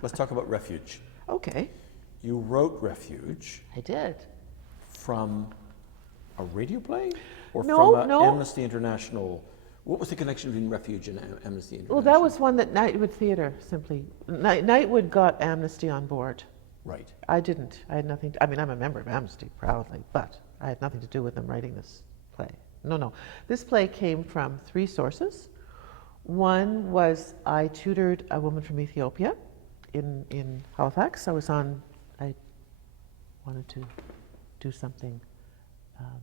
Let's talk about Refuge. Okay, You wrote Refuge I did. from a radio play? Or No, from no. Amnesty International? What was the connection between Refuge and Amnesty International? Well, that was one that Nightwood Theatre simply, Nightwood got Amnesty on board. Right. I didn't. I had nothing, I mean, I'm a member of Amnesty, proudly, but I had nothing to do with them writing this play. No, no. This play came from three sources. One was I tutored a woman from Ethiopia in Halifax. I wanted to do something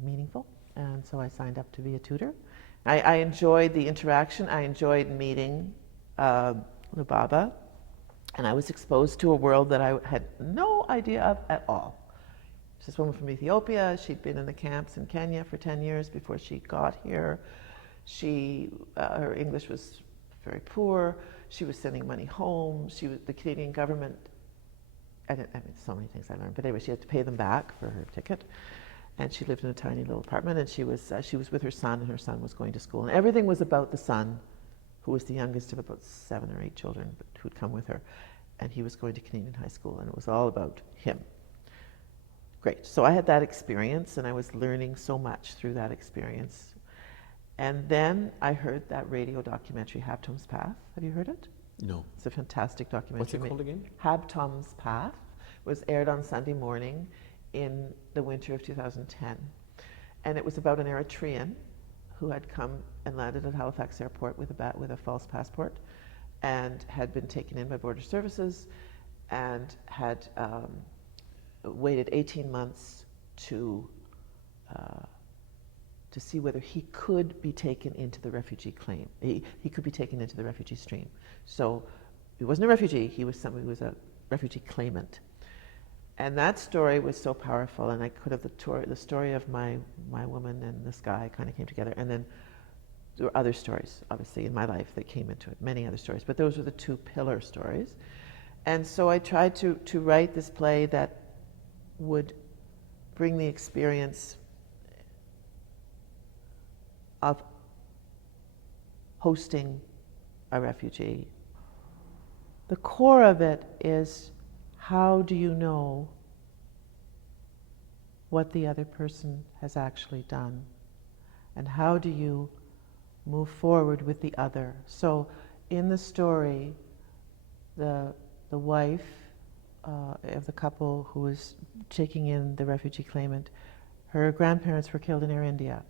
meaningful, and so I signed up to be a tutor. I enjoyed the interaction. I enjoyed meeting Lubaba, and I was exposed to a world that I had no idea of at all. This woman from Ethiopia. She'd been in the camps in Kenya for 10 years before she got here. Her English was very poor. She was sending money home. The Canadian government, I mean, so many things I learned, but anyway, she had to pay them back for her ticket. And she lived in a tiny little apartment, and she was with her son, and her son was going to school. And everything was about the son, who was the youngest of about 7 or 8 children who'd come with her. And he was going to Canadian high school, and it was all about him. Great. So I had that experience, and I was learning so much through that experience. And then I heard that radio documentary, Habtom's Path. Have you heard it? No. It's a fantastic documentary. What's it called again? Habtom's Path. It was aired on Sunday morning in the winter of 2010. And it was about an Eritrean who had come and landed at Halifax Airport with a false passport and had been taken in by Border Services and had waited 18 months to see whether he could be taken into the refugee claim. He could be taken into the refugee stream. So he wasn't a refugee, he was somebody who was a refugee claimant. And that story was so powerful, and I could have the story of my woman and this guy kind of came together. And then there were other stories, obviously, in my life that came into it, many other stories, but those were the two pillar stories. And so I tried to write this play that would bring the experience of hosting a refugee. The core of it is, how do you know what the other person has actually done? And how do you move forward with the other? So in the story, the wife of the couple who was taking in the refugee claimant, her grandparents were killed in Air India.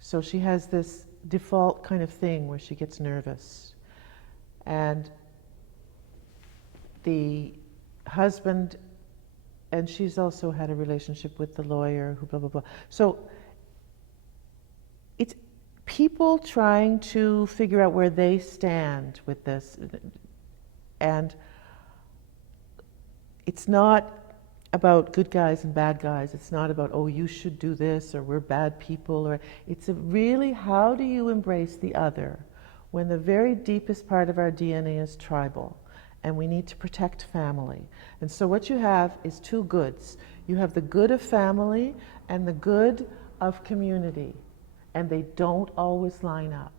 So she has this default kind of thing where she gets nervous. And the husband, and she's also had a relationship with the lawyer who blah, blah, blah. So it's people trying to figure out where they stand with this. And it's not about good guys and bad guys. It's not about, oh, you should do this, or we're bad people. Or it's really, how do you embrace the other when the very deepest part of our DNA is tribal, and we need to protect family. And so what you have is two goods. You have the good of family and the good of community, and they don't always line up.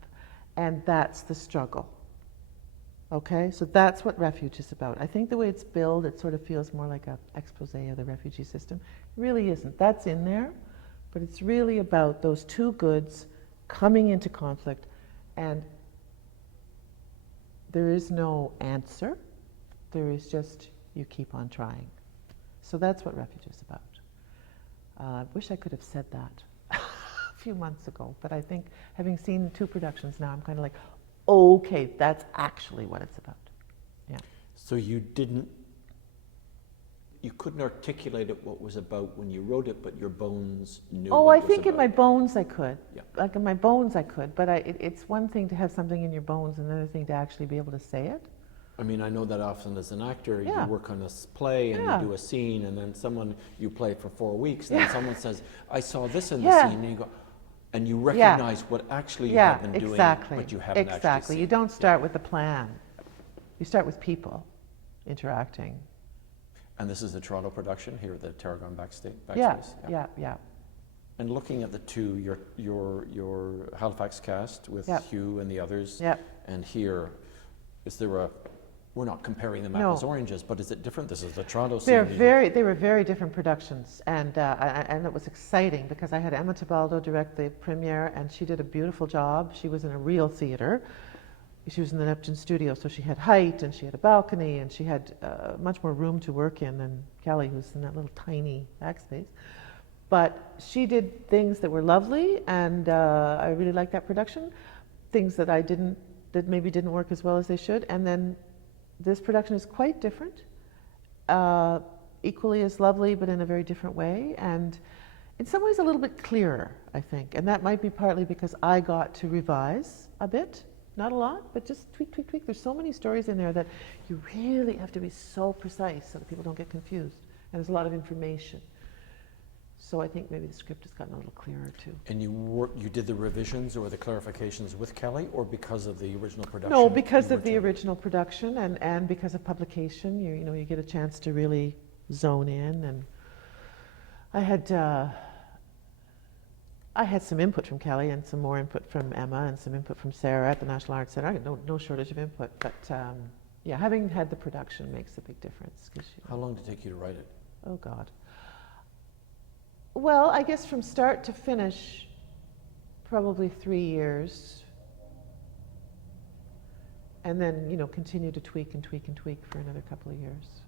And that's the struggle. Okay, so that's what Refuge is about. I think the way it's billed, it sort of feels more like an expose of the refugee system. It really isn't. That's in there, but it's really about those two goods coming into conflict, and there is no answer. There is just, you keep on trying. So that's what Refuge is about. I wish I could have said that a few months ago, but I think having seen 2 productions now, I'm kind of like, okay, that's actually what it's about. Yeah. So you couldn't articulate it what was about when you wrote it, but your bones knew Oh, what I it was think in about. my bones I could. Yeah. Like in my bones I could, but it's one thing to have something in your bones, and another thing to actually be able to say it. I mean, I know that often as an actor, Yeah. you work on a play and Yeah. you do a scene, and then you play for 4 weeks, and Yeah. then someone says, I saw this in Yeah. the scene, and you go, and you recognize what actually you have been doing, exactly. but you haven't actually Exactly. seen. You don't start with the plan. You start with people interacting. And this is a Toronto production here at the Tarragon Backspace. Yeah. And looking at the two, your Halifax cast with Yeah. Hugh and the others, Yeah. and here, is there a we're not comparing them No. apples oranges, but is it different? This is the Toronto They scene. were very different productions, and it was exciting because I had Emma Tebaldo direct the premiere, and she did a beautiful job. She was in a real theater. She was in the Neptune studio, so she had height, and she had a balcony, and she had much more room to work in than Kelly, who's in that little tiny backspace. But she did things that were lovely, and I really liked that production. Things that that maybe didn't work as well as they should, and then this production is quite different, equally as lovely, but in a very different way, and in some ways a little bit clearer, I think. And that might be partly because I got to revise a bit, not a lot, but just tweak, tweak, tweak. There's so many stories in there that you really have to be so precise so that people don't get confused. And there's a lot of information. So I think maybe the script has gotten a little clearer too. And you did the revisions or the clarifications with Kelly, or because of the original production? No, because of the original production and because of publication, you know, you get a chance to really zone in. And I had some input from Kelly and some more input from Emma and some input from Sarah at the National Arts Centre. I had no shortage of input, but yeah, having had the production makes a big difference. How long did it take you to write it? Oh God. Well, I guess from start to finish, probably 3 years. And then, you know, continue to tweak and tweak and tweak for another couple of years.